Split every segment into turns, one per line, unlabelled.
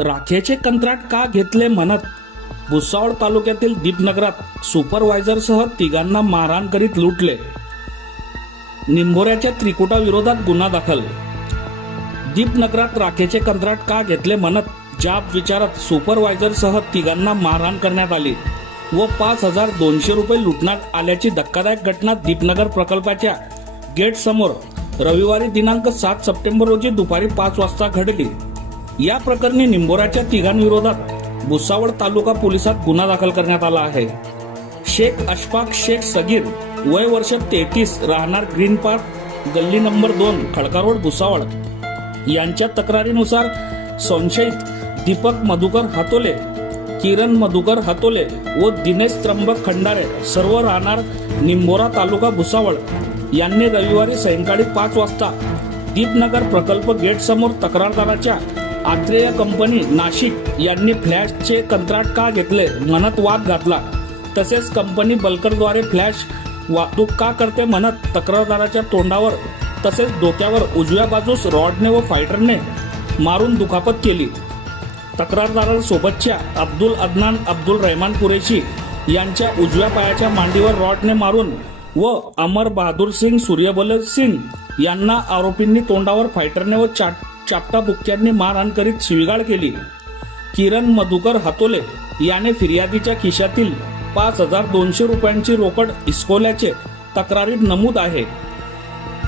राखेचे कंत्राट का घेतले म्हणत? भुसावळ तालुक्यातील दीपनगरात सुपरवायझरसह तिघांना मारहाण करीत लुटले. निंभोऱ्याच्या त्रिकुटा विरोधात गुन्हा दाखल. दीपनगरात राखेचे कंत्राट का घेतले म्हणत? जाब विचारत सुपरवायझरसह तिघांना मारहाण करण्यात आली व पाच हजार दोनशे रुपये लुटण्यात आल्याची धक्कादायक घटना दीपनगर प्रकल्पाच्या गेट समोर रविवारी दिनांक सात सप्टेंबर रोजी दुपारी पाच वाजता घडली. या प्रकरणी निंबोराच्या तिघांविरोधात भुसावळ तालुका पोलिसात गुन्हा दाखल करण्यात आला आहे. शेख अशफाक शेख सगीर वय वर्ष तेहतीस राहणार ग्रीन पार्क गल्ली नंबर दोन खडका रोड भुसावळ. यांच्या तक्रारीनुसार संशयित दीपक मधुकर हातोले किरण मधुकर हातोले व दिनेश त्र्यंबक खंडारे सर्व राहणार निंबोरा तालुका भुसावळ. यांनी रविवारी सायंकाळी पाच वाजता दीपनगर प्रकल्प गेट समोर तक्रारदाराच्या आत्रेय कंपनी नाशिक यांनी फ्लॅशचे कंत्राट का घेतले? म्हणत वाद घातला. तसेच कंपनी बल्करद्वारे फ्लॅश वाहतूक का करते म्हणत तक्रारदाराच्या तोंडावर तसेच डोक्यावर उजव्या बाजूस रॉडने व फायटरने मारून दुखापत केली. तक्रारदारासोबतच्या अब्दुल अदनान अब्दुल रहमान कुरेशी यांच्या उजव्या पायाच्या मांडीवर रॉडने मारून व अमर बहादूर सिंग सूर्यबल सिंग यांना आरोपींनी तोंडावर फायटरने व चाट चापटाबुक्क्यांनी मारहाण करीत शिवीगाळ केली. किरण मधुकर हातोले याने फिर्यादीच्या खिशातील पाच हजार दोनशे रुपयांची रोकड इस्कोल्याचे तक्रारीत नमूद आहे.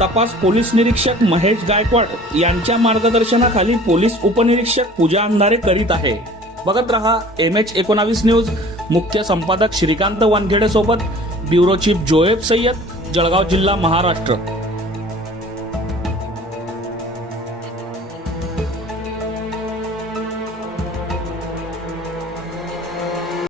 तपास पोलीस निरीक्षक महेश गायकवाड यांच्या मार्गदर्शनाखाली पोलीस उपनिरीक्षक पूजा अंधारे करीत आहे. बघत रहा एम एच एकोणावीस न्यूज. मुख्य संपादक श्रीकांत वानखेडे सोबत ब्युरो चीफ जोएब सय्यद जळगाव जिल्हा महाराष्ट्र.